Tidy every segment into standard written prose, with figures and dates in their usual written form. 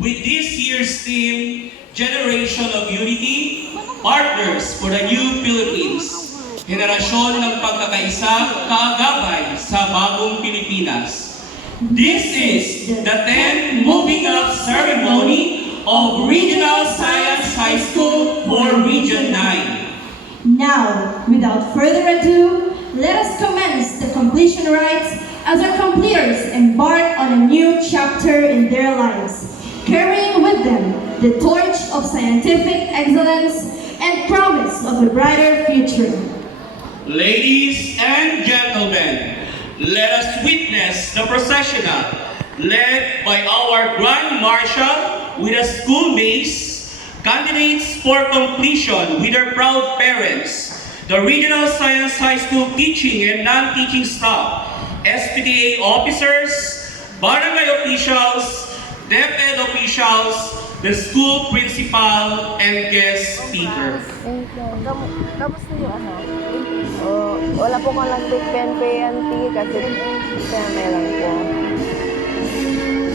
with this year's theme, Generation of Unity, Partners for the New Philippines. Henerasyon ng pagkakaisa, kagabay sa bagong Pilipinas. This is the 10th Moving Up Ceremony of Regional Science High School for Region 9. Now, without further ado, let us commence the completion rites as our completers embark on a new chapter in their lives, carrying with them the torch of scientific excellence and promise of a brighter future. Ladies and gentlemen, let us witness the processional led by our Grand Marshal with a school base, candidates for completion with their proud parents, the Regional Science High School teaching and non-teaching staff, SPTA officers, barangay officials, DepEd officials, the school principal, and guest speaker. Kamusta yung ano? Wala po kong lang-big PNP kasi PMA lang po.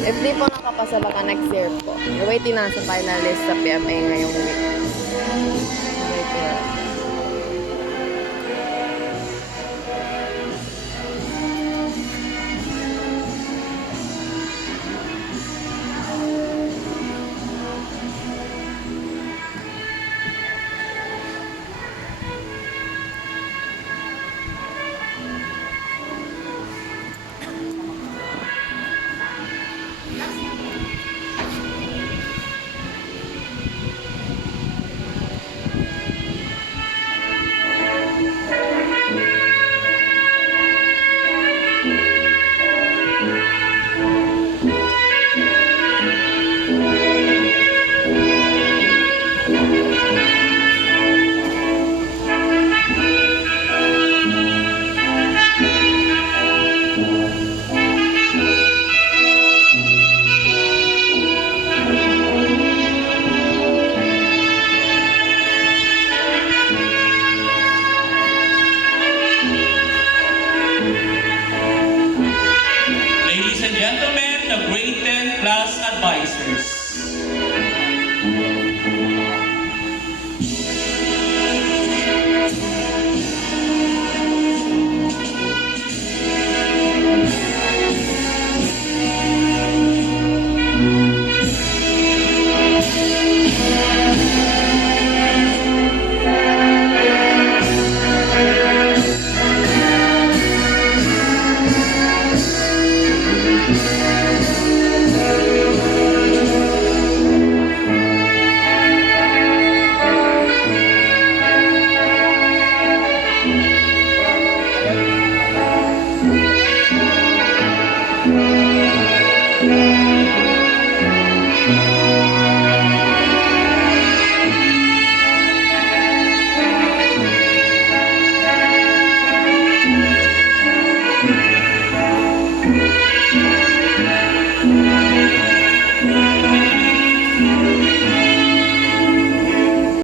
If di po nakapasa baka next year po. Waiting na sa finalist sa PMA ngayong week. Ladies and gentlemen, the grade 10 class advisors.